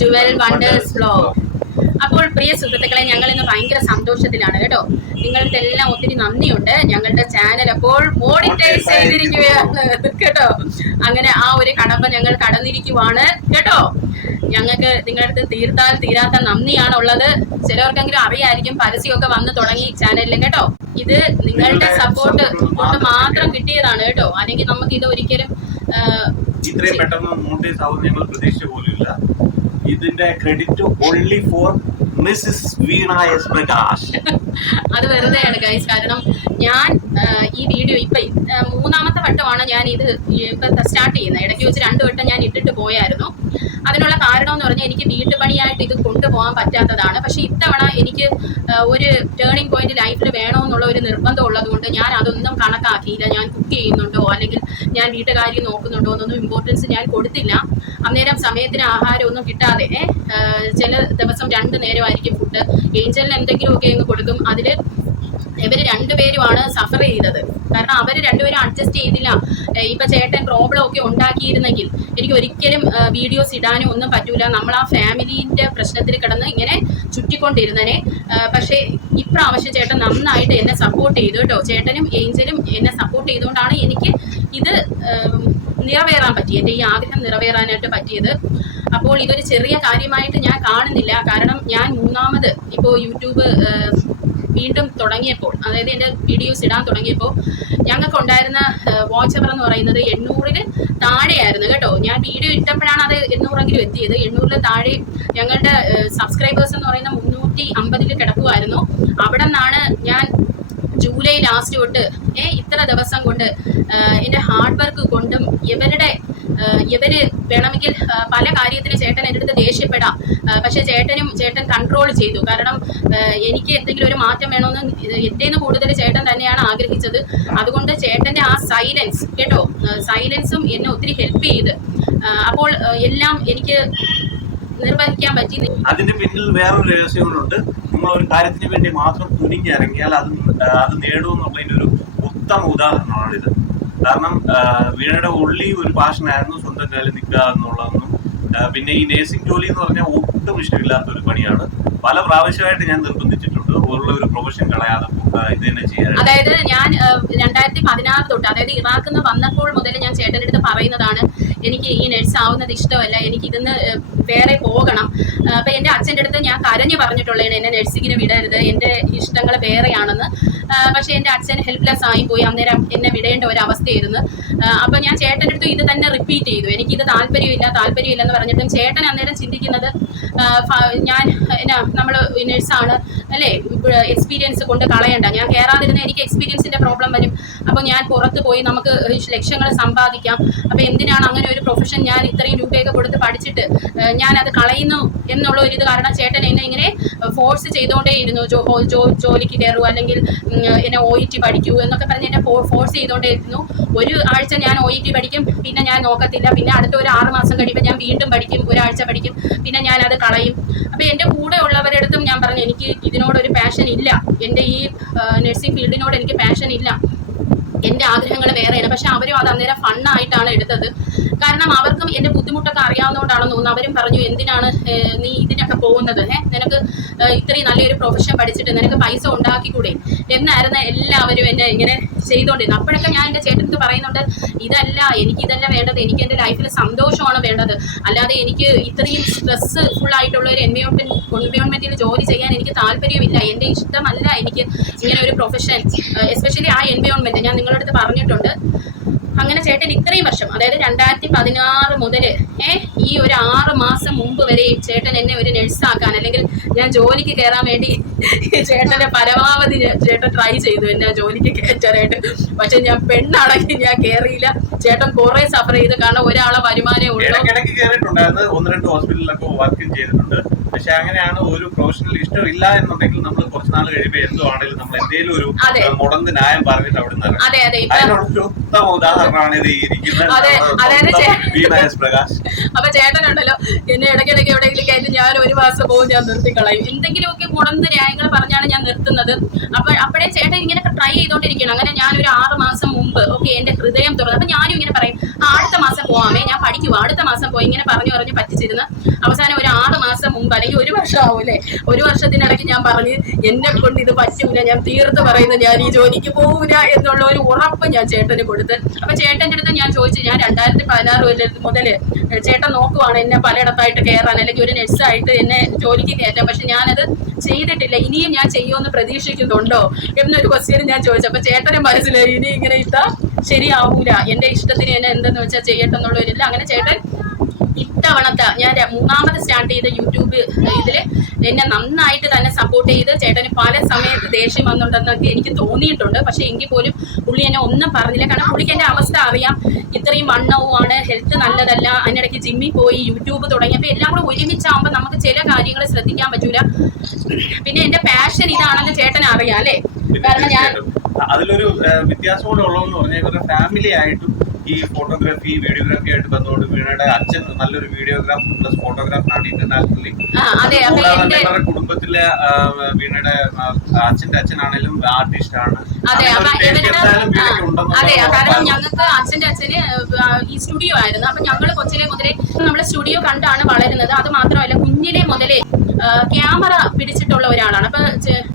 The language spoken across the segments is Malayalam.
Jual wonders vlog. അപ്പോൾ പ്രിയ സുഹൃത്തുക്കളെ, ഞങ്ങൾ ഇന്ന് ഭയങ്കര സന്തോഷത്തിലാണ് കേട്ടോ. നിങ്ങൾക്ക് എല്ലാം ഒത്തിരി നന്ദിയുണ്ട്. ഞങ്ങളുടെ ചാനൽ അപ്പോൾ മോണിറ്റൈസ് ചെയ്തിരിക്കുകയാണ് കേട്ടോ. അങ്ങനെ ആ ഒരു കടമ്പ ഞങ്ങൾ കടന്നിരിക്കുവാണ് കേട്ടോ. ഞങ്ങൾക്ക് നിങ്ങളുടെ തീർത്താൽ തീരാത്ത നന്ദിയാണ് ഉള്ളത്. ചിലവർക്കെങ്കിലും അറിയായിരിക്കും, പരസ്യമൊക്കെ വന്ന് തുടങ്ങി ചാനലിൽ കേട്ടോ. ഇത് നിങ്ങളുടെ സപ്പോർട്ട് കൊണ്ട് മാത്രം കിട്ടിയതാണ് കേട്ടോ. അല്ലെങ്കിൽ നമുക്ക് ഇത് ഒരിക്കലും ഇത്രയും പെട്ടെന്ന് മോണിറ്റൈസ് ആവുമെന്ന് ഞങ്ങൾ പ്രതീക്ഷിച്ച പോലുമില്ല. ഇതിന്റെ ക്രെഡിറ്റ് ഓൺലി ഫോർ മിസ്സസ് വീണ എസ് പ്രകാശ്. അത് വെറുതെയാണ് ഗൈസ്. കാരണം ഞാൻ ഈ വീഡിയോ ഇപ്പൊ മൂന്നാമത്തെ വട്ടമാണ് ഞാൻ ഇത് ഇപ്പൊ സ്റ്റാർട്ട് ചെയ്യുന്നത്. ഇടയ്ക്ക് വെച്ച് 2 വട്ടം ഞാൻ ഇട്ടിട്ട് പോയായിരുന്നു. അതിനുള്ള കാരണം എന്ന് പറഞ്ഞാൽ എനിക്ക് വീട്ടുപണിയായിട്ട് ഇത് കൊണ്ടുപോകാൻ പറ്റാത്തതാണ്. പക്ഷെ ഇത്തവണ എനിക്ക് ഒരു ടേണിംഗ് പോയിന്റ് ലൈഫിൽ വേണമെന്നുള്ള ഒരു നിർബന്ധം ഉള്ളത് കൊണ്ട് ഞാൻ അതൊന്നും കണക്കാക്കിയില്ല. ഞാൻ കുക്ക് ചെയ്യുന്നുണ്ടോ അല്ലെങ്കിൽ ഞാൻ വീട്ടുകാര്യം നോക്കുന്നുണ്ടോ എന്നൊന്നും ഇമ്പോർട്ടൻസ് ഞാൻ കൊടുത്തില്ല. അന്നേരം സമയത്തിന് ആഹാരം ഒന്നും കിട്ടാതെ ചില ദിവസം 2 നേരമായിരിക്കും ഫുഡ്. ഏഞ്ചലിന് എന്തെങ്കിലുമൊക്കെ അങ്ങ് കൊടുക്കും. അതിൽ ഇവർ 2 പേരുമാണ് സഫർ ചെയ്തത്. കാരണം അവർ 2 പേരും അഡ്ജസ്റ്റ് ചെയ്തില്ല. ഇപ്പൊ ചേട്ടൻ പ്രോബ്ലം ഒക്കെ ഉണ്ടാക്കിയിരുന്നെങ്കിൽ എനിക്ക് ഒരിക്കലും വീഡിയോസ് ഇടാനും ഒന്നും പറ്റൂല. നമ്മൾ ആ ഫാമിലിന്റെ പ്രശ്നത്തിൽ കിടന്ന് ഇങ്ങനെ ചുറ്റിക്കൊണ്ടിരുന്നനെ. പക്ഷേ ഇപ്രാവശ്യം ചേട്ടൻ നന്നായിട്ട് എന്നെ സപ്പോർട്ട് ചെയ്തു കേട്ടോ. ചേട്ടനും ഏഞ്ചലും എന്നെ സപ്പോർട്ട് ചെയ്തുകൊണ്ടാണ് എനിക്ക് ഇത് നിറവേറാൻ പറ്റിയത്, എൻ്റെ ഈ ആഗ്രഹം നിറവേറാനായിട്ട് പറ്റിയത്. അപ്പോൾ ഇതൊരു ചെറിയ കാര്യമായിട്ട് ഞാൻ കാണുന്നില്ല. കാരണം ഞാൻ 3ാമത് ഇപ്പോൾ യൂട്യൂബ് വീണ്ടും തുടങ്ങിയപ്പോൾ, അതായത് എൻ്റെ വീഡിയോസ് ഇടാൻ തുടങ്ങിയപ്പോൾ ഞങ്ങൾക്കുണ്ടായിരുന്ന വാച്ച് അവർ എന്ന് പറയുന്നത് 800-ൽ താഴെയായിരുന്നു കേട്ടോ. ഞാൻ വീഡിയോ ഇട്ടപ്പോഴാണ് അത് 800-എങ്കിലും എത്തിയത്. 800-ൽ താഴെ ഞങ്ങളുടെ സബ്സ്ക്രൈബേഴ്സ് എന്ന് പറയുന്ന 350-ൽ കിടക്കുമായിരുന്നു. അവിടെ നിന്നാണ് ഞാൻ ജൂലൈ ലാസ്റ്റ് തൊട്ട് ഇത്ര ദിവസം കൊണ്ട് എൻ്റെ ഹാർഡ് വർക്ക് കൊണ്ടും ഇവര് വേണമെങ്കിൽ പല കാര്യത്തിന് ചേട്ടൻ എൻ്റെ അടുത്ത് ദേഷ്യപ്പെടാം. പക്ഷെ ചേട്ടൻ കൺട്രോൾ ചെയ്തു. കാരണം എനിക്ക് എന്തെങ്കിലും ഒരു മാറ്റം വേണമെന്ന് എൻ്റെന്ന് കൂടുതൽ ചേട്ടൻ തന്നെയാണ് ആഗ്രഹിച്ചത്. അതുകൊണ്ട് ചേട്ടൻ്റെ ആ സൈലൻസ് കേട്ടോ, സൈലൻസും എന്നെ ഒത്തിരി ഹെൽപ്പ് ചെയ്ത് അപ്പോൾ എല്ലാം എനിക്ക് നിർവഹിക്കാൻ പറ്റി. അതിന്റെ പിന്നിൽ വേറൊരു രഹസ്യങ്ങളുണ്ട്. നമ്മൾ ഒരു കാര്യത്തിന് വേണ്ടി മാത്രം തുനിഞ്ഞിറങ്ങിയാൽ അത് നേടുമെന്നുള്ളതിന്റെ ഒരു ഉത്തമ ഉദാഹരണമാണിത്. കാരണം വീണയുടെ ഉള്ളി ഒരു പാഷനായിരുന്നു സ്വന്തം കാലിൽ നിൽക്കുക എന്നുള്ളതൊന്നും. പിന്നെ ഈ നേഴ്സിംഗ് ജോലി എന്ന് പറഞ്ഞാൽ ഒട്ടും ഇഷ്ടമില്ലാത്ത ഒരു പണിയാണ്. പല പ്രാവശ്യമായിട്ട് ഞാൻ നിർബന്ധിച്ചിട്ടുണ്ട് ഉള്ള ഒരു പ്രൊഫഷൻ കളയാതെ ഇത് തന്നെ ചെയ്യാൻ. അതായത് ഞാൻ 2016 തൊട്ട്, അതായത് ഇറാഖിൽ നിന്ന് വന്നപ്പോൾ മുതൽ ഞാൻ ചേട്ടൻ്റെ അടുത്ത് പറയുന്നതാണ്, എനിക്ക് ഈ നഴ്സ് ആവുന്നത് ഇഷ്ടമല്ല, എനിക്ക് ഇതിന്ന് വേറെ പോകണം. അപ്പം എൻ്റെ അച്ഛൻ്റെ അടുത്ത് ഞാൻ കരഞ്ഞു പറഞ്ഞിട്ടുള്ളതാണ് എന്നെ നഴ്സിങ്ങിന് വിടരുത്, എൻ്റെ ഇഷ്ടങ്ങൾ വേറെയാണെന്ന്. പക്ഷേ എൻ്റെ അച്ഛൻ ഹെൽപ്ലെസ് ആയിപ്പോയി. അന്നേരം എന്നെ വിടേണ്ട ഒരു അവസ്ഥയായിരുന്നു. അപ്പം ഞാൻ ചേട്ടൻ്റെ അടുത്ത് ഇത് തന്നെ റിപ്പീറ്റ് ചെയ്തു, എനിക്കിത് താല്പര്യമില്ലെന്ന് പറഞ്ഞിട്ടും ചേട്ടൻ അന്നേരം ചിന്തിക്കുന്നത് ഞാൻ നമ്മൾ നഴ്സാണ് അല്ലേ, എക്സ്പീരിയൻസ് കൊണ്ട് കളയണ്ട, ഞാൻ കയറാതിരുന്ന എനിക്ക് എക്സ്പീരിയൻസിൻ്റെ പ്രോബ്ലം വരും. അപ്പോൾ ഞാൻ പുറത്ത് പോയി നമുക്ക് ലക്ഷങ്ങൾ സമ്പാദിക്കാം. അപ്പോൾ എന്തിനാണ് അങ്ങനെ ഒരു പ്രൊഫഷൻ ഞാൻ ഇത്രയും രൂപയൊക്കെ കൊടുത്ത് പഠിച്ചിട്ട് ഞാനത് കളയുന്നു എന്നുള്ള ഒരു ഇത്. കാരണം ചേട്ടൻ എന്നെ ഇങ്ങനെ ഫോഴ്സ് ചെയ്തുകൊണ്ടേയിരുന്നു, ജോലിക്ക് കയറൂ അല്ലെങ്കിൽ എന്നെ OET പഠിക്കൂ എന്നൊക്കെ പറഞ്ഞ് എന്നെ ഫോഴ്സ് ചെയ്തുകൊണ്ടേയിരുന്നു. ഒരു ആഴ്ച ഞാൻ OET പഠിക്കും, പിന്നെ ഞാൻ നോക്കത്തില്ല. പിന്നെ അടുത്ത ഒരു 6 മാസം കഴിയുമ്പോൾ ഞാൻ വീണ്ടും പഠിക്കും, ഒരാഴ്ച പഠിക്കും, പിന്നെ ഞാനത് കളയും. അപ്പോൾ എൻ്റെ കൂടെ ഉള്ളവരുടെ അടുത്തും ഞാൻ പറഞ്ഞു എനിക്ക് ഇതിനോടൊരു പാഷൻ ഇല്ല, എൻ്റെ ഈ നഴ്സിംഗ് ഫീൽഡിനോട് എനിക്ക് പാഷൻ ഇല്ല, എൻ്റെ ആഗ്രഹങ്ങൾ വേറെയാണ്. പക്ഷെ അവരും അത് അന്നേരം ഫണ്ണായിട്ടാണ് എടുത്തത്. കാരണം അവർക്കും എൻ്റെ ബുദ്ധിമുട്ടൊക്കെ അറിയാവുന്നതുകൊണ്ടാണെന്ന് തോന്നുന്നു. അവരും പറഞ്ഞു എന്തിനാണ് നീ ഇതിനൊക്കെ പോകുന്നത്, നിനക്ക് ഇത്രയും നല്ലൊരു പ്രൊഫഷൻ പഠിച്ചിട്ട് നിനക്ക് പൈസ ഉണ്ടാക്കിക്കൂടെ എന്നായിരുന്നു എല്ലാവരും എന്നെ ഇങ്ങനെ ചെയ്തുകൊണ്ടിരുന്നത്. അപ്പോഴൊക്കെ ഞാൻ എൻ്റെ ചേട്ടനടുത്ത് പറയുന്നുണ്ട്, എനിക്കിതല്ല വേണ്ടത്, എനിക്ക് എൻ്റെ ലൈഫിൽ സന്തോഷമാണ് വേണ്ടത്, അല്ലാതെ എനിക്ക് ഇത്രയും സ്ട്രെസ് ഫുള്ളായിട്ടുള്ള ഒരു എൻവയോൺമെൻറ്റിൽ ജോലി ചെയ്യാൻ എനിക്ക് താല്പര്യമില്ല, എൻ്റെ ഇഷ്ടമല്ല എനിക്ക് ഇങ്ങനെ ഒരു പ്രൊഫഷൻ, എസ്പെഷ്യലി ആ എൻവയോൺമെൻറ്റ്. ഞാൻ നിങ്ങളുടെ അടുത്ത് പറഞ്ഞിട്ടുണ്ട്. അങ്ങനെ ചേട്ടൻ ഇത്രയും വർഷം, അതായത് 2016 മുതൽ ഈ ഒരു 6 മാസം മുമ്പ് വരെയും ചേട്ടൻ എന്നെ ഒരു നഴ്സാക്കാൻ അല്ലെങ്കിൽ ഞാൻ ജോലിക്ക് കയറാൻ വേണ്ടി ചേട്ടനെ പരമാവധി ചേട്ടൻ ട്രൈ ചെയ്തു എന്നെ ജോലിക്ക് കയറ്റാനായിട്ട്. പക്ഷെ ഞാൻ പെണ്ണാണെങ്കിൽ ഞാൻ കയറിയില്ല. ചേട്ടൻ കുറെ സഫർ ചെയ്ത്, കാരണം ഒരാളെ വരുമാനമേ ഉള്ളൂ. ഇടയ്ക്ക് കയറിയിട്ടുണ്ടായിരുന്നു, 1-2 ഹോസ്പിറ്റലിലൊക്കെ വർക്കും ചെയ്തിട്ടുണ്ട്. പക്ഷെ അങ്ങനെയാണ് ഒരു പ്രൊഫഷണൽ ഇഷ്ടമില്ല എന്നുണ്ടെങ്കിൽ നമ്മൾ കുറച്ച് നാൾ കഴിയുമ്പോൾ എന്തോ ആണെങ്കിലും നമ്മൾ എന്തെങ്കിലും ഒരു മുടന്ത് ന്യായം പറഞ്ഞിട്ട് അവിടെ നിന്ന് അതിനുള്ള ഉത്തമ ഉദാഹരണമാണ് ഇത് ഇരിക്കുന്നത്. അപ്പൊ ചേട്ടനുണ്ടല്ലോ എന്നെ ഇടയ്ക്കിടയ്ക്ക് എവിടെയെങ്കിലും കയറ്റി ഞാൻ 1 മാസം പോകും, ഞാൻ നിർത്തിക്കളയും. എന്തെങ്കിലുമൊക്കെ മുടന്ത് ന്യായങ്ങൾ പറഞ്ഞാണ് ഞാൻ നിർത്തുന്നത്. അപ്പോഴേ ചേട്ടൻ ഇങ്ങനെ ട്രൈ ചെയ്തോണ്ടിരിക്കണം. അങ്ങനെ ഞാനൊരു 6 മാസം മുമ്പ് എന്റെ ഹൃദയം തുറന്നു. അപ്പൊ ഞാനും ഇങ്ങനെ പറയും, അടുത്ത മാസം പോവാമേ, ഞാൻ പഠിക്കുക, അടുത്ത മാസം പോയി ഇങ്ങനെ പറഞ്ഞു പറ്റിച്ചിരുന്ന അവസാനം ഒരു 6 മാസം മുമ്പ് അല്ലെങ്കിൽ 1 വർഷം ആവൂലേ, 1 വർഷത്തിനിടയ്ക്ക് ഞാൻ പറഞ്ഞ് എന്നെ കൊണ്ട് ഇത് പറ്റൂല, ഞാൻ തീർത്ത് പറയുന്നത് ഞാൻ ഈ ജോലിക്ക് പോകൂല എന്നുള്ള ഒരു ഉറപ്പ് ഞാൻ ചേട്ടന് കൊടുത്ത്. അപ്പൊ ചേട്ടൻ്റെ അടുത്ത് ഞാൻ ചോദിച്ചു, ഞാൻ 2016 മുതൽ ചേട്ടൻ നോക്കുവാണ് എന്നെ പലയിടത്തായിട്ട് കയറാൻ അല്ലെങ്കിൽ ഒരു നഴ്സായിട്ട് എന്നെ ജോലിക്ക് കയറ്റാം, പക്ഷെ ഞാനത് ചെയ്തിട്ടില്ല, ഇനിയും ഞാൻ ചെയ്യുമെന്ന് പ്രതീക്ഷിക്കുന്നുണ്ടോ എന്നൊരു ക്വസ്റ്റ്യൻ ഞാൻ ചോദിച്ചു. അപ്പൊ ചേട്ടന് മനസ്സിലായി ഇനി ഇങ്ങനെ ഇട്ടാ ശരിയാവൂല, എന്റെ ഇഷ്ടത്തിന് എന്നെ എന്തെന്ന് വെച്ചാൽ ചെയ്യട്ടെന്നുള്ള ഒരില്ല. അങ്ങനെ ചേട്ടൻ ഇത്തവണത്തെ ഞാൻ 3ാമത് സ്റ്റാർട്ട് ചെയ്ത യൂട്യൂബ് ഇതില് എന്നെ നന്നായിട്ട് തന്നെ സപ്പോർട്ട് ചെയ്ത്, ചേട്ടന് പല സമയത്ത് ദേഷ്യം വന്നിട്ടുണ്ടെന്നൊക്കെ എനിക്ക് തോന്നിയിട്ടുണ്ട്. പക്ഷെ എങ്കിൽ പോലും പുള്ളി എന്നെ ഒന്നും പറഞ്ഞില്ല. കാരണം പുള്ളിക്ക് എൻ്റെ അവസ്ഥ അറിയാം, ഇത്രയും വണ്ണവുമാണ്, ഹെൽത്ത് നല്ലതല്ല, അതിനിടയ്ക്ക് ജിമ്മിൽ പോയി യൂട്യൂബ് തുടങ്ങിയപ്പോൾ എല്ലാം കൂടെ ഒരുമിച്ചാകുമ്പോൾ നമുക്ക് ചില കാര്യങ്ങൾ ശ്രദ്ധിക്കാൻ പറ്റൂല. പിന്നെ എൻ്റെ പാഷൻ ഇതാണെന്ന് ചേട്ടന് അറിയാം അല്ലേ. കാരണം ഞാൻ അതിലൊരു വ്യത്യാസം കൂടെ ഉള്ളതെന്ന് പറഞ്ഞാൽ ഫാമിലി ആയിട്ടും ഈ ഫോട്ടോഗ്രാഫി വീഡിയോഗ്രാഫി ആയിട്ട് ബന്ധപ്പെട്ട് വീണയുടെ അച്ഛൻ നല്ലൊരു വീഡിയോഗ്രാഫർ പ്ലസ് ഫോട്ടോഗ്രാഫറാണ് ഇന്റർനാഷണലി. കൂടാതെ കുടുംബത്തിലെ വീണയുടെ അച്ഛന്റെ അച്ഛനാണെങ്കിലും ആർട്ടിസ്റ്റ് ആണ്. അതെ, കാരണം ഞങ്ങൾക്ക് അച്ഛന്റെ അച്ഛന് ഈ സ്റ്റുഡിയോ ആയിരുന്നു. അപ്പൊ ഞങ്ങൾ കൊച്ചിലെ മുതലേ നമ്മള് സ്റ്റുഡിയോ കണ്ടാണ് വളരുന്നത്. അത് മാത്രമല്ല കുഞ്ഞിലെ മുതലേ ക്യാമറ പിടിച്ചിട്ടുള്ള ഒരാളാണ്. അപ്പൊ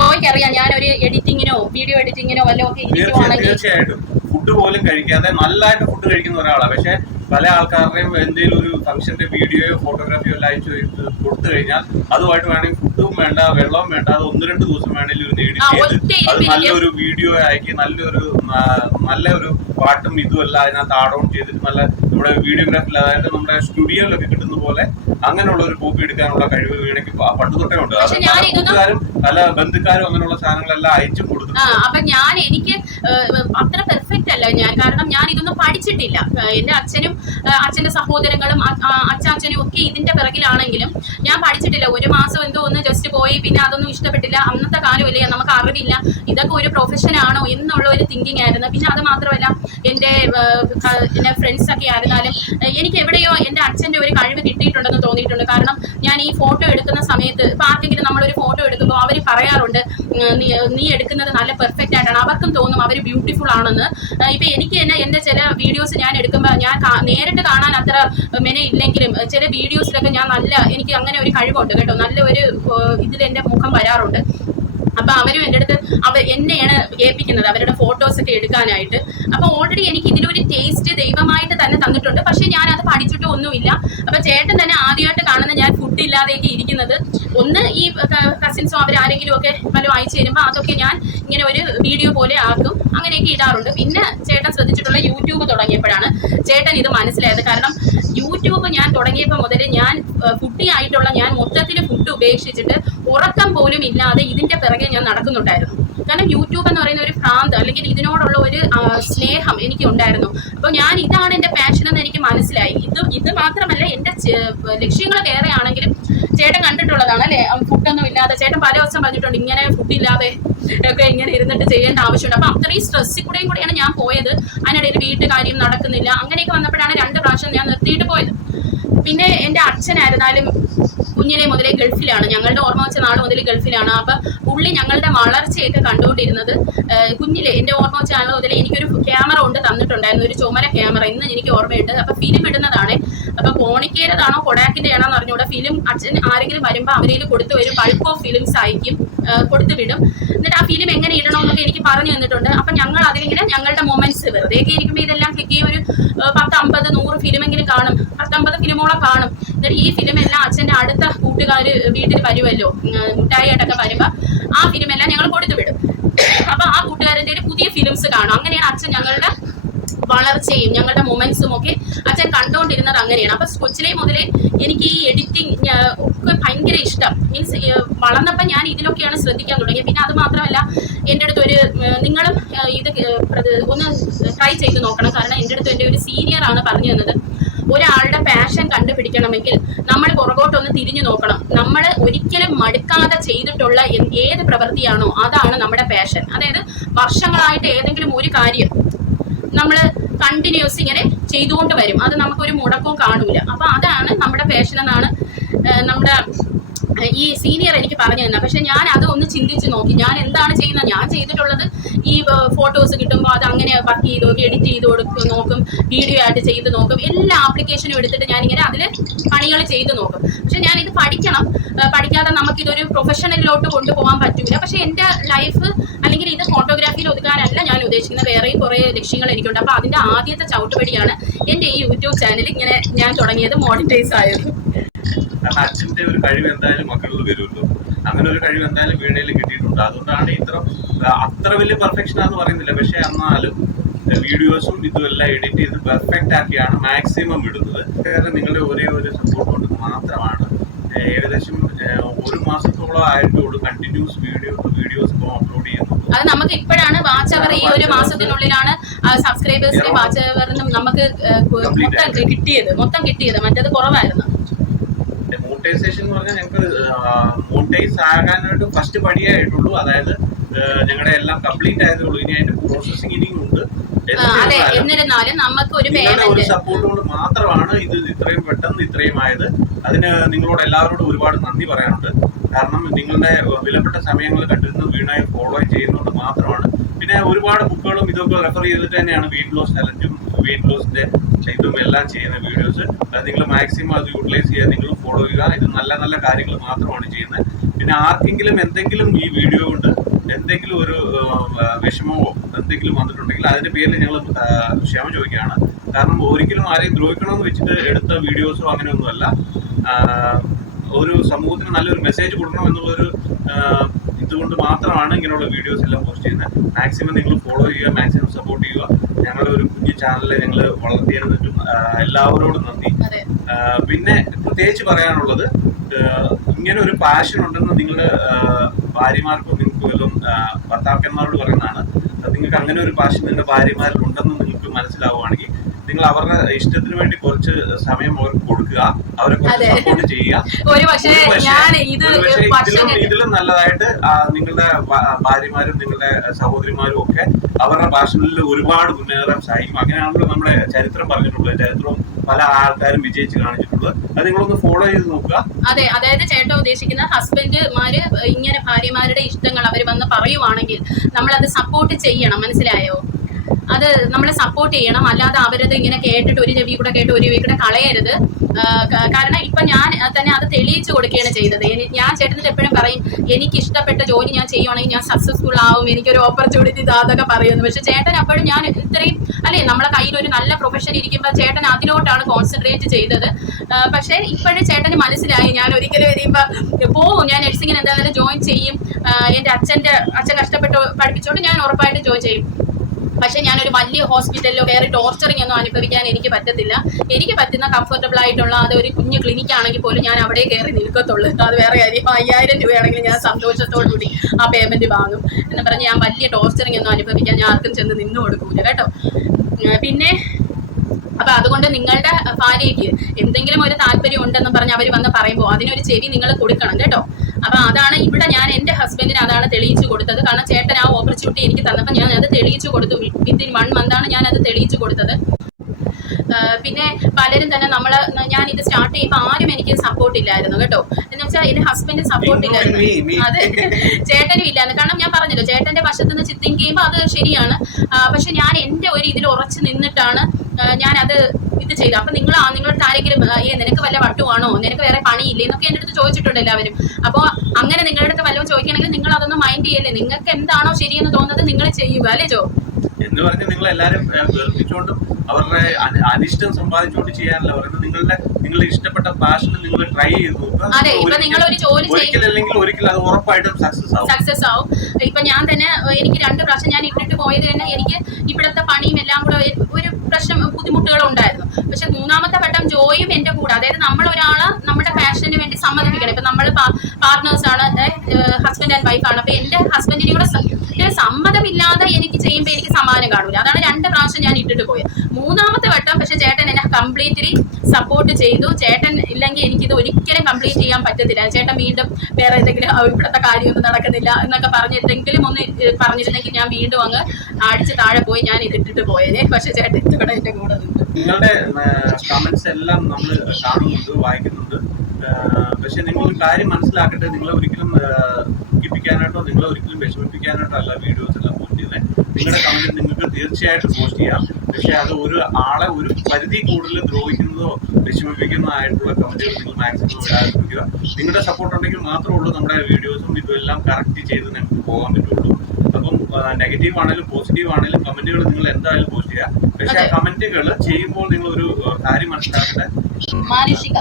പോയിക്കറിയാം, ഞാനൊരു എഡിറ്റിങ്ങിനോ വീഡിയോ എഡിറ്റിങ്ങിനോ വല്ലോ ഒക്കെ ഇരിക്കുവാണെങ്കിൽ തീർച്ചയായിട്ടും ഫുഡ് പോലും കഴിക്കാതെ നല്ലതായിട്ട് ഫുഡ് കഴിക്കുന്ന ഒരാളാണ്. പക്ഷെ പല ആൾക്കാരുടെയും എന്തെങ്കിലും ഒരു ഫംഗ്ഷന്റെ വീഡിയോയോ ഫോട്ടോഗ്രാഫിയോ എല്ലാം അയച്ചു കൊടുത്തു കഴിഞ്ഞാൽ അതുമായിട്ട് വേണമെങ്കിൽ ഫുഡും വേണ്ട വെള്ളവും വേണ്ട, അത് 1-2 ദിവസം വേണമെങ്കിൽ ഒരു എഡിറ്റ് ചെയ്ത് അത് നല്ലൊരു വീഡിയോ ആക്കി നല്ലൊരു പാട്ടും ഇതുമല്ല അതിനകത്ത് ആഡ് ഓൺ ചെയ്തിട്ട് നല്ല നമ്മുടെ വീഡിയോഗ്രാഫിൽ, അതായത് നമ്മുടെ സ്റ്റുഡിയോയിലൊക്കെ കിട്ടുന്ന പോലെ അങ്ങനെയുള്ള ഒരു കോപ്പി എടുക്കാനുള്ള കഴിവ് വീണെങ്കിൽ പണ്ട് തൊട്ടേ ഉണ്ട്. അത് പല കൂട്ടുകാരും പല ബന്ധുക്കാരും അങ്ങനെയുള്ള സാധനങ്ങളെല്ലാം അയച്ചു കൊടുത്തു. അപ്പൊ എനിക്ക് അത്ര പെർഫെക്റ്റ് അല്ല ഞാൻ, കാരണം ഞാൻ ഇതൊന്നും പഠിച്ചിട്ടില്ല. എന്റെ അച്ഛനും അച്ഛന്റെ സഹോദരങ്ങളും അച്ചാച്ചനും ഒക്കെ ഇതിന്റെ പിറകിലാണെങ്കിലും ഞാൻ പഠിച്ചിട്ടില്ല. 1 മാസം എന്തോ ഒന്ന് ജസ്റ്റ് പോയി, പിന്നെ അതൊന്നും ഇഷ്ടപ്പെട്ടില്ല. അന്നത്തെ കാലമല്ലേ, നമുക്ക് അറിവില്ല ഇതൊക്കെ ഒരു പ്രൊഫഷൻ ആണോ എന്നുള്ള ഒരു തിങ്കിങ് ആയിരുന്നു. പിന്നെ അത് മാത്രമല്ല എന്റെ ഫ്രണ്ട്സ് ഒക്കെ ആയിരുന്നാലും എനിക്ക് എവിടെയോ എന്റെ അച്ഛന്റെ ഒരു കഴിവ് കിട്ടിയിട്ടുണ്ടെന്ന് തോന്നിയിട്ടുണ്ട്. കാരണം ഞാൻ ഈ ഫോട്ടോ എടുക്കുന്ന സമയത്ത് ഇപ്പൊ ആർക്കെങ്കിലും നമ്മളൊരു ഫോട്ടോ എടുക്കുമ്പോൾ അവർ പറയാറുണ്ട് നീ എടുക്കുന്നത് നല്ല പെർഫെക്റ്റ് ആയിട്ടാണ്, അവർക്കും തോന്നും അവർ ബ്യൂട്ടിഫുൾ ആണെന്ന്. ഇപ്പൊ എനിക്ക് തന്നെ എന്റെ ചില വീഡിയോസ് ഞാൻ എടുക്കുമ്പോൾ ഞാൻ നേരിട്ട് കാണാൻ അത്ര ഇല്ലെങ്കിലും ചില വീഡിയോസിലൊക്കെ ഞാൻ എനിക്ക് അങ്ങനെ ഒരു കഴിവുണ്ട് കേട്ടോ, നല്ല ഒരു ഇതിൽ എന്റെ മുഖം വരാറുണ്ട്. അപ്പൊ അവരും എൻ്റെ അടുത്ത് എന്നെയാണ് ഏൽപ്പിക്കുന്നത് അവരുടെ ഫോട്ടോസ് ഒക്കെ എടുക്കാനായിട്ട്. അപ്പൊ ഓൾറെഡി എനിക്ക് ഇതിനൊരു ടേസ്റ്റ് ദൈവമായിട്ട് തന്നെ തന്നിട്ടുണ്ട്. പക്ഷെ ഞാൻ അത് പഠിച്ചിട്ടോ ഒന്നുമില്ല. അപ്പൊ ചേട്ടൻ തന്നെ ആദ്യമായിട്ട് കാണുന്ന ഞാൻ ഫുഡ് ഇല്ലാതെയൊക്കെ ഇരിക്കുന്നത്, ഒന്ന് ഈ കസിൻസോ അവരാരെങ്കിലും ഒക്കെ പലരും അയച്ചു തരുമ്പോൾ അതൊക്കെ ഞാൻ ഇങ്ങനെ ഒരു വീഡിയോ പോലെ ആക്കും, അങ്ങനെയൊക്കെ ഇടാറുണ്ട്. പിന്നെ ചേട്ടൻ ശ്രദ്ധിച്ചിട്ടുള്ള യൂട്യൂബ് തുടങ്ങിയപ്പോഴാണ് ചേട്ടൻ ഇത് മനസ്സിലായത്. കാരണം യൂട്യൂബ് ഞാൻ തുടങ്ങിയപ്പോൾ മുതൽ ഞാൻ ഫുഡി ആയിട്ടുള്ള ഞാൻ മൊത്തത്തിൽ ഫുഡ് ഉപേക്ഷിച്ചിട്ട് ഉറക്കം പോലും ഇല്ലാതെ ഇതിന്റെ പിറകെ ഞാൻ നടക്കുന്നുണ്ടായിരുന്നു. കാരണം യൂട്യൂബ് എന്ന് പറയുന്ന ഒരു ഭ്രാന്ത് അല്ലെങ്കിൽ ഇതിനോടുള്ള ഒരു സ്നേഹം എനിക്ക് ഉണ്ടായിരുന്നു. അപ്പോൾ ഞാൻ ഇതാണ് എൻ്റെ പാഷൻ എന്ന് എനിക്ക് മനസ്സിലായി. ഇത് മാത്രമല്ല എൻ്റെ ലക്ഷ്യങ്ങൾ വേറെ ആണെങ്കിലും ചേട്ടൻ കണ്ടിട്ടുള്ളതാണ് അല്ലേ, ഫുഡൊന്നും ഇല്ലാതെ ചേട്ടൻ പല ദിവസം പറഞ്ഞിട്ടുണ്ട് ഇങ്ങനെ ഫുഡ് ഇല്ലാതെ ഒക്കെ ഇങ്ങനെ ഇരുന്നിട്ട് ചെയ്യേണ്ട ആവശ്യമുണ്ട്. അപ്പം അത്രയും സ്ട്രെസ്സിൽ കൂടെയാണ് ഞാൻ പോയത്. അതിനിടയിൽ വീട്ടുകാര്യം നടക്കുന്നില്ല, അങ്ങനെയൊക്കെ വന്നപ്പോഴാണ് 2 പ്രാവശ്യം ഞാൻ നിർത്തിയിട്ട് പോയത്. പിന്നെ എൻ്റെ അച്ഛനായിരുന്നാലും കുഞ്ഞിലെ മുതലേ ഗൾഫിലാണ്, ഞങ്ങളുടെ ഓർമ്മ വെച്ച നാൾ മുതൽ ഗൾഫിലാണ്. അപ്പം പുള്ളി ഞങ്ങളുടെ വളർച്ചയൊക്കെ കണ്ടുകൊണ്ടിരുന്നത് കുഞ്ഞിലെ എൻ്റെ ഓർമ്മ വെച്ച നാൾ മുതൽ എനിക്കൊരു ക്യാമറ കൊണ്ട് തന്നിട്ടുണ്ടായിരുന്നു, ഒരു ചുമല ക്യാമറ, ഇന്ന് എനിക്ക് ഓർമ്മയുണ്ട്. അപ്പം ഫിലിം ഇടുന്നതാണ്. അപ്പം കോണിക്കേരതാണോ കൊടാക്കിൻ്റെ ആണോ എന്ന് അറിഞ്ഞൂടെ. ഫിലിം അച്ഛൻ ആരെങ്കിലും വരുമ്പോൾ അവരിൽ കൊടുത്തു വരും, ബൾക്ക് ഓഫ് ഫിലിംസ് അയക്കും, കൊടുത്തു വിടും. എന്നിട്ട് ആ ഫിലിം എങ്ങനെ ഇടണമെന്നൊക്കെ എനിക്ക് പറഞ്ഞു തന്നിട്ടുണ്ട്. അപ്പം ഞങ്ങൾ അതിലിങ്ങനെ ഞങ്ങളുടെ മൊമെന്റ്സ് വെറുതെയൊക്കെ ഇരിക്കുമ്പോൾ ഇതെല്ലാം ക്ലിക്ക് ചെയ്യും. ഒരു 10, 50, 100 ഫിലിമെങ്കിലും കാണും, 10, 50 ഫിലിമോളം കാണും. എന്നിട്ട് ഈ ഫിലിം എല്ലാം അച്ഛൻ്റെ അടുത്ത കൂട്ടുകാർ വീട്ടിൽ വരുമല്ലോ, മുട്ടായിട്ടൊക്കെ വരുമ്പോൾ ആ ഫിലിം എല്ലാം ഞങ്ങൾ കൊടുത്തു വിടും. അപ്പൊ ആ കൂട്ടുകാരൻ്റെ പുതിയ ഫിലിംസ് കാണും. അങ്ങനെയാണ് അച്ഛൻ ഞങ്ങളുടെ വളർച്ചയും ഞങ്ങളുടെ മൊമെന്റ്സും ഒക്കെ അച്ഛൻ കണ്ടുകൊണ്ടിരുന്നത് അങ്ങനെയാണ്. അപ്പൊ കൊച്ചിലെ മുതലേ എനിക്ക് ഈ എഡിറ്റിംഗ് ഒക്കെ ഭയങ്കര ഇഷ്ടം. മീൻസ് വളർന്നപ്പോൾ ഞാൻ ഇതിലൊക്കെയാണ് ശ്രദ്ധിക്കാൻ തുടങ്ങിയത്. പിന്നെ അത് മാത്രമല്ല എൻ്റെ അടുത്ത് നിങ്ങളും ഇത് ഒന്ന് ട്രൈ ചെയ്ത് നോക്കണം. കാരണം എൻ്റെ അടുത്ത് എൻ്റെ ഒരു സീനിയറാണ് പറഞ്ഞു തന്നത്, ഒരാളുടെ പാഷൻ കണ്ടുപിടിക്കണമെങ്കിൽ നമ്മൾ പുറകോട്ടൊന്ന് തിരിഞ്ഞു നോക്കണം. നമ്മൾ ഒരിക്കലും മടുക്കാതെ ചെയ്തിട്ടുള്ള ഏത് പ്രവൃത്തിയാണോ അതാണ് നമ്മുടെ പാഷൻ. അതായത് വർഷങ്ങളായിട്ട് ഏതെങ്കിലും ഒരു കാര്യം നമ്മൾ കണ്ടിന്യൂസ് ഇങ്ങനെ ചെയ്തുകൊണ്ട് വരും, അത് നമുക്കൊരു മുടക്കവും കാണൂല. അപ്പൊ അതാണ് നമ്മുടെ പാഷൻ എന്നാണ് നമ്മുടെ ഈ സീനിയർ എനിക്ക് പറഞ്ഞു തന്ന. പക്ഷെ ഞാൻ അത് ഒന്ന് ചിന്തിച്ച് നോക്കി, ഞാൻ എന്താണ് ചെയ്യുന്നത്. ഞാൻ ചെയ്തിട്ടുള്ളത് ഈ ഫോട്ടോസ് കിട്ടുമ്പോൾ അത് അങ്ങനെ വർക്ക് ചെയ്ത് നോക്കി, എഡിറ്റ് ചെയ്ത് കൊടുക്കും, നോക്കും, വീഡിയോ ആയിട്ട് ചെയ്ത് നോക്കും, എല്ലാ ആപ്ലിക്കേഷനും എടുത്തിട്ട് ഞാനിങ്ങനെ അതിൽ പണികൾ ചെയ്ത് നോക്കും. പക്ഷെ ഞാനിത് പഠിക്കണം, പഠിക്കാതെ നമുക്കിതൊരു പ്രൊഫഷണലിലോട്ട് കൊണ്ടുപോകാൻ പറ്റില്ല. പക്ഷെ എൻ്റെ ലൈഫ് അല്ലെങ്കിൽ ഇത് ഫോട്ടോഗ്രാഫിയിൽ ഒതുക്കാനല്ല ഞാൻ ഉദ്ദേശിക്കുന്നത്, വേറെയും കുറേ ലക്ഷ്യങ്ങൾ എനിക്കുണ്ട്. അപ്പോൾ അതിൻ്റെ ആദ്യത്തെ ചവിട്ടുപടിയാണ് എൻ്റെ ഈ യൂട്യൂബ് ചാനൽ ഇങ്ങനെ ഞാൻ തുടങ്ങിയത്, മോണിറ്റൈസ് ആയത്. കാരണം അച്ഛന്റെ ഒരു കഴിവ് എന്തായാലും മക്കളിൽ വരുമല്ലോ, അങ്ങനെ ഒരു കഴിവ് എന്തായാലും വീണയിൽ കിട്ടിയിട്ടുണ്ട്. അതുകൊണ്ടാണ് അത്ര വലിയ പെർഫെക്ഷൻ ആണെന്ന് പറയുന്നില്ല, പക്ഷെ എന്നാലും വീഡിയോസും ഇതും എല്ലാം എഡിറ്റ് ചെയ്ത് പെർഫെക്റ്റ് ആക്കിയാണ് മാക്സിമം ഇടുന്നത്. കാരണം നിങ്ങളുടെ ഒരേ ഒരു സപ്പോർട്ട് കൊണ്ട് മാത്രമാണ് ഏകദേശം 1 മാസത്തോളം ആയിട്ടുള്ളൂ കണ്ടിന്യൂസ് വീഡിയോസ് ഇപ്പോൾ അപ്ലോഡ് ചെയ്യുന്നത്. അത് നമുക്ക് ഇപ്പോഴാണ് വാച്ച് അവർ, ഈ ഒരു മാസത്തിനുള്ളിലാണ് സബ്സ്ക്രൈബേഴ്സിന് വാച്ച് അവർ നമുക്ക് മൊത്തം കിട്ടിയത്. മറ്റത് കുറവായിരുന്നു. മോണിറ്റൈസേഷൻ എന്ന് പറഞ്ഞാൽ ഞങ്ങൾക്ക് മോണിറ്റൈസ് ആകാനായിട്ട് ഫസ്റ്റ് പടിയായിട്ടുള്ളൂ. അതായത് ഞങ്ങളുടെ എല്ലാം കംപ്ലീറ്റ് ആയതേ ഉള്ളൂ. ഇനി അതിന്റെ പ്രോസസ്സിംഗ് ഇനിയും ഉണ്ട്. എന്നിരുന്നാലും നമുക്ക് ഒരു സപ്പോർട്ട് കൊണ്ട് മാത്രമാണ് ഇത് ഇത്രയും പെട്ടെന്ന് ഇത്രയും ആയത്. അതിന് നിങ്ങളോട് എല്ലാവരോടും ഒരുപാട് നന്ദി പറയാനുണ്ട്. കാരണം നിങ്ങളുടെ വിലപ്പെട്ട സമയങ്ങൾ കണ്ടിരുന്ന വീണയെ ഫോളോ ചെയ്യുന്നത് മാത്രമാണ്. പിന്നെ ഒരുപാട് ബുക്കുകളും ഇതൊക്കെ റെഫർ ചെയ്തിട്ട് തന്നെയാണ് വെയിറ്റ് ലോസ് ചലഞ്ചും വെയിറ്റ് ലോസിന്റെ ഇതും എല്ലാം ചെയ്യുന്ന വീഡിയോസ്. അത് നിങ്ങൾ മാക്സിമം അത് യൂട്ടിലൈസ് ചെയ്യുക, നിങ്ങൾ ഫോളോ ചെയ്യുക. ഇത് നല്ല നല്ല കാര്യങ്ങൾ മാത്രമാണ് ചെയ്യുന്നത്. പിന്നെ ആർക്കെങ്കിലും എന്തെങ്കിലും ഈ വീഡിയോ കൊണ്ട് എന്തെങ്കിലും ഒരു വിഷമമോ എന്തെങ്കിലും വന്നിട്ടുണ്ടെങ്കിൽ അതിന്റെ പേരിൽ ഞങ്ങൾ ക്ഷമ ചോദിക്കുകയാണ്. കാരണം ഒരിക്കലും ആരെയും ദ്രോഹിക്കണമെന്ന് വെച്ചിട്ട് എടുത്ത വീഡിയോസോ അങ്ങനെയൊന്നുമല്ല. ഒരു സമൂഹത്തിന് നല്ലൊരു മെസ്സേജ് കൊടുക്കണം എന്നുള്ളൊരു ഇതുകൊണ്ട് മാത്രമാണ് ഇങ്ങനെയുള്ള വീഡിയോസ് എല്ലാം പോസ്റ്റ് ചെയ്യുന്നത്. മാക്സിമം നിങ്ങൾ ഫോളോ ചെയ്യുക, മാക്സിമം സപ്പോർട്ട് ചെയ്യുക. ഞങ്ങളുടെ ഒരു കുഞ്ഞു ചാനലിൽ ഞങ്ങൾ വളർത്തിയെന്നിട്ടും എല്ലാവരോടും നന്ദി. പിന്നെ പ്രത്യേകിച്ച് പറയാനുള്ളത്, ഇങ്ങനെ ഒരു പാഷൻ ഉണ്ടെന്ന് നിങ്ങളുടെ ഭാര്യമാർക്കും നിങ്ങൾക്ക് വല്ലതും ഭർത്താക്കന്മാരോട് പറയുന്നതാണ്. നിങ്ങൾക്ക് അങ്ങനെ ഒരു പാഷൻ നിങ്ങളുടെ ഭാര്യമാരിൽ ഉണ്ടെന്ന് നിങ്ങൾക്ക് മനസ്സിലാവുകയാണെങ്കിൽ നിങ്ങൾ അവരുടെ ഇഷ്ടത്തിന് വേണ്ടി കുറച്ച് സമയം അവർക്ക് കൊടുക്കുക, അവരെ കുറച്ച് സപ്പോർട്ട് ചെയ്യുക. ഇതിലും നല്ലതായിട്ട് നിങ്ങളുടെ ഭാര്യമാരും നിങ്ങളുടെ സഹോദരിമാരും ഒക്കെ അവരുടെ ഭാഷകളിൽ ഒരുപാട് മുന്നേറാൻ സഹായിക്കും. അങ്ങനെയാണല്ലോ നമ്മുടെ ചരിത്രം പറഞ്ഞിട്ടുള്ളത്. ചരിത്രവും പല ആൾക്കാരും വിജയിച്ച് കാണിച്ചിട്ടുള്ളത്. അത് നിങ്ങളൊന്ന് ഫോളോ ചെയ്ത് നോക്കുക. അതെ, അതായത് ചേട്ടൻ ഉദ്ദേശിക്കുന്ന ഹസ്ബൻഡ്മാര് ഇങ്ങനെ ഭാര്യമാരുടെ ഇഷ്ടങ്ങൾ അവർ വന്ന് പറയുവാണെങ്കിൽ നമ്മളത് സപ്പോർട്ട് ചെയ്യണം. മനസ്സിലായോ? അത് നമ്മൾ സപ്പോർട്ട് ചെയ്യണം. അല്ലാതെ അവരത് ഇങ്ങനെ കേട്ടിട്ട് ഒരു ചെവി കൂടെ കേട്ട് ഒരു ചെവി കൂടെ കളയരുത്. കാരണം ഇപ്പൊ ഞാൻ തന്നെ അത് തെളിയിച്ചു കൊടുക്കുകയാണ് ചെയ്തത്. ഞാൻ ചേട്ടനിൽ എപ്പോഴും പറയും, എനിക്ക് ഇഷ്ടപ്പെട്ട ജോലി ഞാൻ ചെയ്യുവാണെങ്കിൽ ഞാൻ സക്സസ്ഫുൾ ആവും, എനിക്കൊരു ഓപ്പർച്യൂണിറ്റി അതൊക്കെ പറയുന്നു. പക്ഷെ ചേട്ടൻ അപ്പോഴും ഞാൻ ഇത്രയും നമ്മളെ കയ്യിൽ ഒരു നല്ല പ്രൊഫഷൻ ഇരിക്കുമ്പോൾ ചേട്ടൻ അതിലോട്ടാണ് കോൺസെൻട്രേറ്റ് ചെയ്തത്. പക്ഷെ ഇപ്പോഴും ചേട്ടന് മനസ്സിലായി, ഞാൻ ഒരിക്കലും വരുമ്പോൾ ഞാൻ നഴ്സിംഗിന് എന്തായാലും ജോയിൻ ചെയ്യും. എൻ്റെ അച്ഛൻ കഷ്ടപ്പെട്ട് പഠിപ്പിച്ചോണ്ട് ഞാൻ ഉറപ്പായിട്ട് ജോയിൻ ചെയ്യും. പക്ഷെ ഞാനൊരു വലിയ ഹോസ്പിറ്റലിലോ കയറി ടോർച്ചറിങ് ഒന്നും അനുഭവിക്കാൻ എനിക്ക് പറ്റത്തില്ല. എനിക്ക് പറ്റുന്ന കംഫർട്ടബിൾ ആയിട്ടുള്ള അത് ഒരു കുഞ്ഞു ക്ലിനിക് ആണെങ്കിൽ പോലും ഞാൻ അവിടെ കയറി നിൽക്കത്തുള്ളൂ. അത് വേറെ കാര്യം. 5000 രൂപയാണെങ്കിൽ ഞാൻ സന്തോഷത്തോടുകൂടി ആ പേയ്മെന്റ് വാങ്ങും എന്ന് പറഞ്ഞ് ഞാൻ വലിയ ടോർച്ചറിങ് ഒന്നും അനുഭവിക്കാൻ ഞാൻ ആർക്കും ചെന്ന് നിന്നു കൊടുക്കൂല കേട്ടോ. പിന്നെ അപ്പൊ അതുകൊണ്ട് നിങ്ങളുടെ ഭാര്യയ്ക്ക് എന്തെങ്കിലും ഒരു താല്പര്യം ഉണ്ടെന്ന് പറഞ്ഞ് അവർ വന്ന് പറയുമ്പോൾ അതിനൊരു ചെവി നിങ്ങൾ കൊടുക്കണം കേട്ടോ. അപ്പൊ അതാണ് ഇവിടെ ഞാൻ എൻ്റെ ഹസ്ബൻഡിന് അതാണ് തെളിയിച്ചു കൊടുത്തത്. കാരണം ചേട്ടൻ ആ ഓപ്പർച്യൂണിറ്റി എനിക്ക് തന്നപ്പോൾ ഞാൻ അത് തെളിയിച്ചു കൊടുത്തു. വിത്തിൻ 1 മന്താണ് ഞാൻ അത് തെളിയിച്ചു കൊടുത്തത്. പിന്നെ പലരും തന്നെ ഞാൻ ഇത് സ്റ്റാർട്ട് ചെയ്യുമ്പോൾ ആരും എനിക്ക് സപ്പോർട്ട് ഇല്ലായിരുന്നു കേട്ടോ. എന്ന് വെച്ചാൽ എൻ്റെ ഹസ്ബൻഡ് സപ്പോർട്ട് ഇല്ലായിരുന്നു. അതെ, ചേട്ടനും ഇല്ലായിരുന്നു. കാരണം ഞാൻ പറഞ്ഞല്ലോ, ചേട്ടന്റെ വശത്ത് നിന്ന് തിങ്ക് ചെയ്യുമ്പോൾ അത് ശരിയാണ്. പക്ഷെ ഞാൻ എൻ്റെ ഒരു ഇതിൽ ഉറച്ചു നിന്നിട്ടാണ് ഞാനത് ഇത് ചെയ്തു. അപ്പൊ നിങ്ങളുടെ ആരെങ്കിലും നിനക്ക് വല്ല വട്ടുവാണോ, നിനക്ക് വേറെ പണിയില്ലേ എന്നൊക്കെ എൻ്റെ അടുത്ത് ചോദിച്ചിട്ടുണ്ട് എല്ലാവരും. അപ്പോൾ അങ്ങനെ നിങ്ങളുടെ അടുത്ത് വല്ലതും ചോദിക്കണമെങ്കിൽ നിങ്ങൾ അതൊന്നും മൈൻഡ് ചെയ്യല്ലേ. നിങ്ങൾക്ക് എന്താണോ ശരിയെന്ന് തോന്നുന്നത് നിങ്ങൾ ചെയ്യുക, അല്ലേ ജോ? എന്ന് പറഞ്ഞ് നിങ്ങൾ എല്ലാവരും വെറുപ്പിച്ചുകൊണ്ടും അവരുടെ അനിഷ്ടം സമ്പാദിച്ചുകൊണ്ട് ചെയ്യാനല്ല പറയുന്നത്. നിങ്ങളുടെ ഇഷ്ടപ്പെട്ട പാഷന് നിങ്ങൾ ട്രൈ ചെയ്ത് നോക്കുക. ഒരിക്കൽ അത് ഉറപ്പായിട്ടും സക്സസ് ആവും. ഇപ്പൊ ഞാൻ തന്നെ എനിക്ക് 2 പ്രാവശ്യം ഞാൻ ഇട്ടിട്ട് പോയത് തന്നെ എനിക്ക് ഇവിടുത്തെ പണിയും എല്ലാം കൂടെ ഒരു പ്രശ്നം ബുദ്ധിമുട്ടുകളും ഉണ്ടായിരുന്നു. പക്ഷെ 3ാമത്തെ വട്ടം ജോയും എന്റെ കൂടെ, അതായത് നമ്മൾ ഒരാള് നമ്മുടെ പാഷന് വേണ്ടി സമ്മതിപ്പിക്കണം. ഇപ്പൊ നമ്മൾ പാർട്ട്നേഴ്സ് ആണ്, ഹസ്ബൻഡ് ആൻഡ് വൈഫ് ആണ്. അപ്പൊ എന്റെ ഹസ്ബൻഡിനെ കൂടെ സമ്മതമില്ലാതെ എനിക്ക് ചെയ്യുമ്പോൾ എനിക്ക് സമ്മാനം കാണൂല. അതാണ് 2 പ്രാവശ്യം ഞാൻ ഇട്ടിട്ട് പോയത്. 3ാമത്തെ വട്ടം പക്ഷെ ചേട്ടൻ എന്നെ കംപ്ലീറ്റ്ലി സപ്പോർട്ട് ചെയ്തു. ചേട്ടൻ ഇല്ലെങ്കിൽ എനിക്കിത് ഒരിക്കലും കംപ്ലീറ്റ് ചെയ്യാൻ പറ്റത്തില്ല. ചേട്ടൻ വീണ്ടും വേറെ എന്തെങ്കിലും ഇവിടുത്തെ കാര്യമൊന്നും നടക്കുന്നില്ല എന്നൊക്കെ പറഞ്ഞ് എന്തെങ്കിലും ഒന്ന് പറഞ്ഞിരുന്നെങ്കിൽ ഞാൻ വീണ്ടും അങ്ങ് അടിച്ച് താഴെ പോയി ഞാൻ ഇതിട്ടിട്ട് പോയേനെ. പക്ഷെ ചേട്ടൻ ഇതുകൂടെ എന്റെ കൂടെ നിന്നു. നിങ്ങളുടെ കമന്റ്സ് എല്ലാം നമ്മൾ കാണുന്നുണ്ട്, വായിക്കുന്നുണ്ട്. പക്ഷെ നിങ്ങളൊരു കാര്യം മനസ്സിലാക്കട്ടെ, നിങ്ങളെ ഒരിക്കലും ദുഃഖിപ്പിക്കാനായിട്ടോ നിങ്ങളെ ഒരിക്കലും വിഷമിപ്പിക്കാനായിട്ടോ അല്ല വീഡിയോസ് എല്ലാം പോസ്റ്റ് ചെയ്യുന്നത്. നിങ്ങളുടെ കമന്റ് നിങ്ങൾക്ക് തീർച്ചയായിട്ടും പോസ്റ്റ് ചെയ്യാം. പക്ഷെ അത് ഒരു ആളെ ഒരു പരിധി കൂടുതൽ ദ്രോഹിക്കുന്നതോ വിഷമിപ്പിക്കുന്നതായിട്ടുള്ള കമന്റുകൾ നിങ്ങൾ മാക്സിമം ഇടാതിരിക്കുക. നിങ്ങളുടെ സപ്പോർട്ട് ഉണ്ടെങ്കിൽ മാത്രമേ ഉള്ളൂ നമ്മുടെ വീഡിയോസും ഇതെല്ലാം കറക്റ്റ് ചെയ്ത് നമുക്ക് പോകാൻ പറ്റുള്ളൂ. അപ്പം നെഗറ്റീവ് ആണെങ്കിലും പോസിറ്റീവ് ആണെങ്കിലും കമന്റുകൾ നിങ്ങൾ എന്തായാലും പോസ്റ്റ് ചെയ്യുക. പക്ഷെ ആ കമന്റുകൾ ചെയ്യുമ്പോൾ നിങ്ങൾ ഒരു കാര്യം മനസ്സിലാക്കേണ്ട മാനുഷിക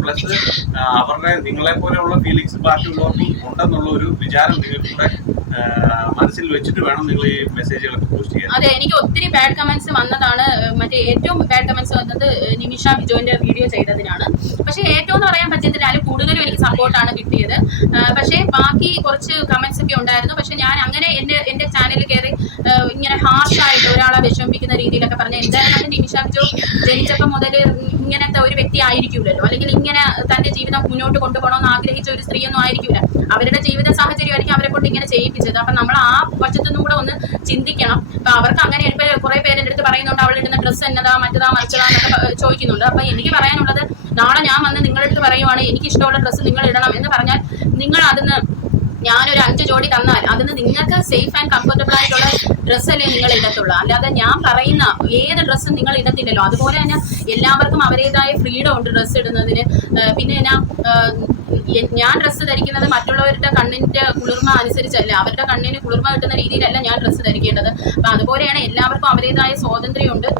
പ്ലസ് അവരുടെ നിങ്ങളെ പോലെയുള്ള ഫീലിങ്സ് ബാക്കിയുള്ളവർക്കും ഉണ്ടെന്നുള്ള ഒരു വിചാരം നിങ്ങൾക്കൂടെ മനസ്സിൽ വെച്ചിട്ട് വേണം നിങ്ങൾ ഈ മെസ്സേജുകളൊക്കെ പോസ്റ്റ് ചെയ്യാൻ. അതെ, എനിക്ക് ഒത്തിരി ബാഡ് കമന്റ്സ് വന്നതാണ്. മറ്റേ ഏറ്റവും ബാഡ് കമന്റ്സ് വന്നത് നിമിഷ ബിജോന്റെ വീഡിയോ ചെയ്തതിനാണ്. പക്ഷെ ഏറ്റവും എന്ന് പറയാൻ പറ്റത്തില്ല, കൂടുതലും എനിക്ക് സപ്പോർട്ടാണ് കിട്ടിയത്. പക്ഷേ ബാക്കി കുറച്ച് കമന്റ്സ് ഒക്കെ ഉണ്ടായിരുന്നു. പക്ഷെ ഞാൻ അങ്ങനെ എന്റെ ചാനലിൽ കയറി ഇങ്ങനെ ഹാർഷായിട്ട് ഒരാളെ വിഷമിപ്പിക്കുന്ന രീതിയിലൊക്കെ പറഞ്ഞ എന്തായാലും നിമിഷ ബിജോ ജനിച്ചപ്പോൾ മുതൽ ഇങ്ങനത്തെ ഒരു വ്യക്തി ആയിരിക്കില്ലല്ലോ, അല്ലെങ്കിൽ ഇങ്ങനെ തന്റെ ജീവിതം മുന്നോട്ട് കൊണ്ടുപോകണമെന്ന് ആഗ്രഹിച്ച ഒരു സ്ത്രീയൊന്നും ആയിരിക്കില്ല. അവരുടെ ജീവിത സാഹചര്യമായിരിക്കും അവരെ കൊണ്ട് ഇങ്ങനെ ചെയ്യിപ്പിച്ചത്. അപ്പൊ നമ്മൾ ആ വശത്തുനിന്നും കൂടെ ഒന്ന് ചിന്തിക്കണം. അപ്പൊ അവർക്ക് അങ്ങനെ ഇപ്പൊ കുറെ പേര് എൻ്റെ അടുത്ത് പറയുന്നുണ്ട് അവൾ ഇടുന്ന ഡ്രസ്സ് എന്നതാ മറ്റതാ മറിച്ചതാ എന്നൊക്കെ ചോദിക്കുന്നുണ്ട്. അപ്പൊ എനിക്ക് പറയാനുള്ളത്, നാളെ ഞാൻ വന്ന് നിങ്ങളുടെ അടുത്ത് പറയുവാണ് എനിക്ക് ഇഷ്ടമുള്ള ഡ്രസ്സ് നിങ്ങൾ ഇടണം എന്ന് പറഞ്ഞാൽ നിങ്ങൾ അതിന് ഞാനൊരു 5 ജോഡി തന്നാൽ അതിന് നിങ്ങൾക്ക് സേഫ് ആൻഡ് കംഫർട്ടബിൾ ആയിട്ടുള്ള ഡ്രസ്സല്ലേ നിങ്ങൾ ഇടത്തുള്ളൂ. അല്ലാതെ ഞാൻ പറയുന്ന ഏത് ഡ്രസ്സും നിങ്ങൾ ഇടത്തില്ലല്ലോ. അതുപോലെ തന്നെ എല്ലാവർക്കും അവരുടേതായ ഫ്രീഡം ഉണ്ട് ഡ്രസ്സ് ഇടുന്നതിന്. പിന്നെ ഞാൻ ഡ്രസ്സ് ധരിക്കുന്നത് മറ്റുള്ളവരുടെ കണ്ണിന്റെ കുളിർമ അനുസരിച്ചല്ല, അവരുടെ കണ്ണിന് കുളിർമ കിട്ടുന്ന രീതിയിലല്ല ഞാൻ ഡ്രസ്സ് ധരിക്കേണ്ടത്. അപ്പൊ അതുപോലെയാണ് എല്ലാവർക്കും അവരുടേതായ സ്വാതന്ത്ര്യമുണ്ട്.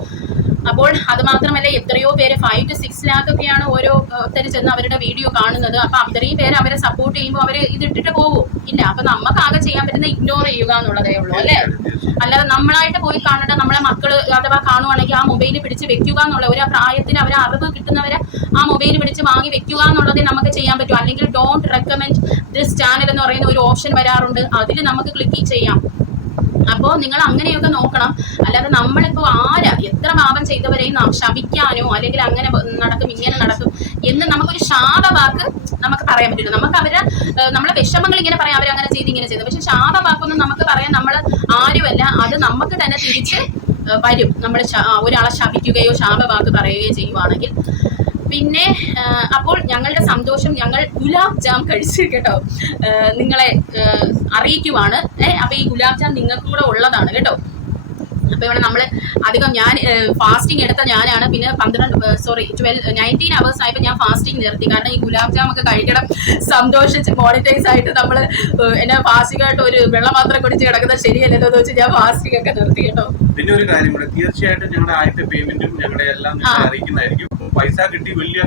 അപ്പോൾ അത് മാത്രമല്ല, എത്രയോ പേര് 5 to 6 lakh ഒക്കെയാണ് ഓരോരുത്തർ ചെന്ന് അവരുടെ വീഡിയോ കാണുന്നത്. അപ്പൊ അത്രയും പേര് അവരെ സപ്പോർട്ട് ചെയ്യുമ്പോൾ അവര് ഇതിട്ടിട്ട് പോകും ഇല്ല. അപ്പൊ നമുക്ക് ആകെ ചെയ്യാൻ പറ്റുന്ന ഇഗ്നോർ ചെയ്യുക എന്നുള്ളതേ ഉള്ളൂ അല്ലേ. അല്ലാതെ നമ്മളായിട്ട് പോയി കാണേണ്ട, നമ്മളെ മക്കള് അഥവാ കാണുവാണെങ്കിൽ ആ മൊബൈൽ പിടിച്ച് വെക്കുക എന്നുള്ള ഒരു പ്രായത്തിൽ അവരെ അറിവ് കിട്ടുന്നവരെ ആ മൊബൈൽ പിടിച്ച് വാങ്ങി വെക്കുക എന്നുള്ളതേ നമുക്ക് ചെയ്യാൻ പറ്റും. അല്ലെങ്കിൽ ഡോണ്ട് റെക്കമെൻഡ് ദിസ് ചാനൽ എന്ന് പറയുന്ന ഒരു ഓപ്ഷൻ വരാറുണ്ട്, അതിൽ നമുക്ക് ക്ലിക്ക് ചെയ്യാം. അപ്പോൾ നിങ്ങൾ അങ്ങനെയൊക്കെ നോക്കണം. അല്ലാതെ നമ്മളിപ്പോൾ എത്ര പാപം ചെയ്തവരെയും ശപിക്കാനോ അല്ലെങ്കിൽ അങ്ങനെ നടക്കും ഇങ്ങനെ നടക്കും എന്ന് നമുക്കൊരു ശാപവാക്ക് നമുക്ക് പറയാൻ പറ്റില്ല. നമുക്ക് നമ്മളെ വിഷമങ്ങൾ ഇങ്ങനെ പറയാം, അവരങ്ങനെ ചെയ്ത് ഇങ്ങനെ ചെയ്തു. പക്ഷെ ശാപവാക്കൊന്നും നമുക്ക് പറയാൻ നമ്മൾ ആരുമല്ല, അത് നമുക്ക് തന്നെ തിരിച്ച് വരും. നമ്മൾ ഒരാളെ ശപിക്കുകയോ ശാപവാക്ക് പറയുകയോ ചെയ്യുവാണെങ്കിൽ. പിന്നെ അപ്പോൾ ഞങ്ങളുടെ സന്തോഷം, ഞങ്ങൾ ഗുലാബ് ജാം കഴിച്ച് കേട്ടോ നിങ്ങളെ അറിയിക്കുവാണ്. അപ്പൊ ഈ ഗുലാബ് ജാം നിങ്ങൾക്കും കൂടെ ഉള്ളതാണ് കേട്ടോ. അപ്പൊ ഇവിടെ നമ്മൾ അധികം ഞാൻ ഫാസ്റ്റിംഗ് എടുത്ത ഞാനാണ്. പിന്നെ 19 hours ആയപ്പോൾ ഞാൻ ഫാസ്റ്റിംഗ് നിർത്തി. കാരണം ഈ ഗുലാബ് ജാം ഒക്കെ കഴിക്കണം സന്തോഷിച്ച് മോണിറ്റൈസ് ആയിട്ട് നമ്മൾ എന്നെ ഫാസ്റ്റിംഗ് ആയിട്ട് ഒരു വെള്ളം മാത്രം കുടിച്ച് കിടക്കുന്നത് ശരിയല്ലല്ലോ എന്ന് വെച്ച് ഞാൻ ഫാസ്റ്റിംഗ് ഒക്കെ നിർത്തി കേട്ടോ. പിന്നെ ഒരു കാര്യം കൂടെ, തീർച്ചയായിട്ടും ഞങ്ങളുടെ ആദ്യത്തെ പേയ്മെന്റും ഞങ്ങളുടെ എല്ലാം അറിയിക്കുന്നതായിരിക്കും. പൈസ കിട്ടി വലിയ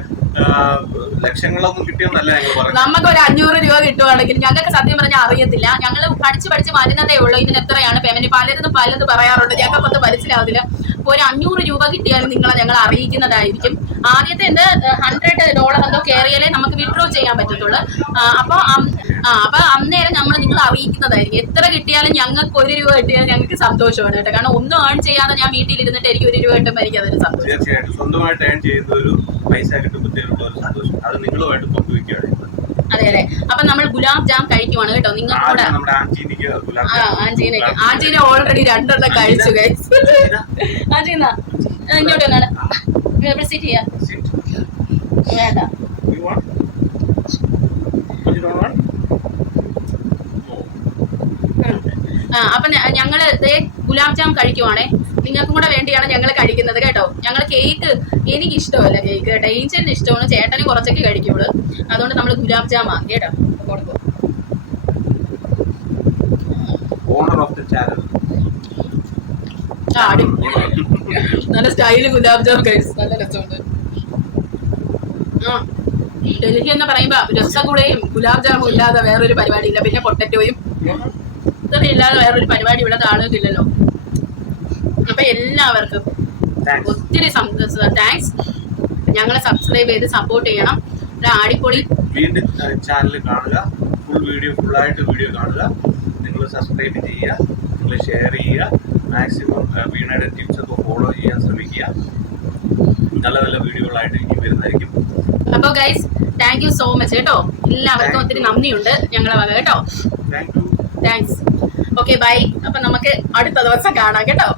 ലക്ഷങ്ങളൊന്നും കിട്ടിയെന്നല്ല ഞങ്ങൾ പറഞ്ഞു. നമുക്ക് ഒരു 500 രൂപ കിട്ടുവാണെങ്കിൽ ഞങ്ങൾക്ക് സത്യം പറഞ്ഞാൽ അറിയത്തില്ല. ഞങ്ങൾ പഠിച്ച് വരുന്നതേ ഉള്ളൂ ഇതിന് എത്രയാണ് പേയ്മെന്റ്. പലതും പറയാറുണ്ട്, ഞങ്ങൾക്കൊന്നും മനസ്സിലാവില്ല. ഒരു 500 രൂപ കിട്ടിയാലും നിങ്ങളെ ഞങ്ങൾ അറിയിക്കുന്നതായിരിക്കും. ആദ്യത്തെ $100 എന്തോ കയറിയാലേ നമുക്ക് വിഡ്രോ ചെയ്യാൻ പറ്റത്തുള്ളൂ. അപ്പൊ അന്നേരം നമ്മൾ നിങ്ങൾ അറിയിക്കുന്നതായിരിക്കും. എത്ര കിട്ടിയാലും ഞങ്ങൾക്ക് 1 രൂപ കിട്ടിയാലും ഞങ്ങൾക്ക് സന്തോഷമാണ് കേട്ടോ. കാരണം ഒന്നും ഏൺ ചെയ്യാതെ ഞാൻ വീട്ടിൽ ഇരുന്നിട്ട് എനിക്ക് 1 രൂപ കിട്ടുമ്പോൾ എനിക്ക് അതൊരു സന്തോഷം. തീർച്ചയായിട്ടും സ്വന്തമായിട്ട് ഏൺ ചെയ്യുന്ന ഒരു പൈസ കിട്ടുമ്പോഴത്തേനുള്ള ഒരു സന്തോഷം അത് നിങ്ങളുമായിട്ട് പങ്കുവയ്ക്കുകയാണ്. അതെ അതെ. അപ്പൊ നമ്മൾ ഗുലാബ് ജാം കഴിക്കുവാണ് കേട്ടോ. നിങ്ങൾക്ക് കൂടെ ആൻറ്റീനെ ഓൾറെഡി 2 കഴിച്ചു. ആൻറ്റീന്നാ ഇങ്ങോട്ട് വന്നാണ് വിസിറ്റ് ചെയ്യാം. വേണ്ട. അപ്പൊ ഞങ്ങള് ഗുലാബ് ജാം കഴിക്കുവാണേ. നിങ്ങൾക്കും കൂടെ വേണ്ടിയാണ് ഞങ്ങൾ കഴിക്കുന്നത് കേട്ടോ. ഞങ്ങൾ കേക്ക് എനിക്ക് ഇഷ്ടമല്ല കേക്ക് കേട്ടോ. ഏഞ്ചലിന് ഇഷ്ടമാണ്, ചേട്ടന് കുറച്ചൊക്കെ കഴിക്കുള്ളൂ. അതുകൊണ്ട് നമ്മൾ ഗുലാബ് ജാം വാങ്ങി കേട്ടോ. കൊടുക്കും. നല്ല സ്റ്റൈല് ഗുലാബ് ജാം കഴിച്ചു, നല്ല രസമുണ്ട്. ഡൽഹി എന്ന് പറയുമ്പോ രസഗുളയും ഗുലാബ് ജാമും ഇല്ലാതെ വേറൊരു പരിപാടി ഇല്ല. പിന്നെ പൊട്ടറ്റോയും ഇതൊക്കെ ഇല്ലാതെ വേറൊരു പരിപാടി ഇവിടെ ആളുകൾക്കില്ലല്ലോ. അപ്പൊ എല്ലാവർക്കും ഒത്തിരി താങ്ക്സ്. ഞങ്ങളെ സബ്സ്ക്രൈബ് ചെയ്ത് സപ്പോർട്ട് ചെയ്യണം. അടിപൊളി വീണ്ടും ചാനൽ കാണുക, ഫുള്ളായിട്ട് വീഡിയോ കാണുക. നിങ്ങൾ സബ്സ്ക്രൈബ് ചെയ്യുക, നിങ്ങൾ ഷെയർ ചെയ്യുക, മാക്സിമം വീണയുടെ ടിപ്സ് ഒക്കെ ഫോളോ ചെയ്യാൻ ശ്രമിക്കുക. നല്ല നല്ല വീഡിയോകളായിട്ട് ഇനി വരുന്നതായിരിക്കും. അപ്പൊ guys thank you so much കേട്ടോ. എല്ലാവർക്കും ഒത്തിരി നന്ദിയുണ്ട് ഞങ്ങളെ വക കേട്ടോ. താങ്ക്സ്. Okay bye. അപ്പൊ നമുക്ക് അടുത്ത ദിവസം കാണാം കേട്ടോ.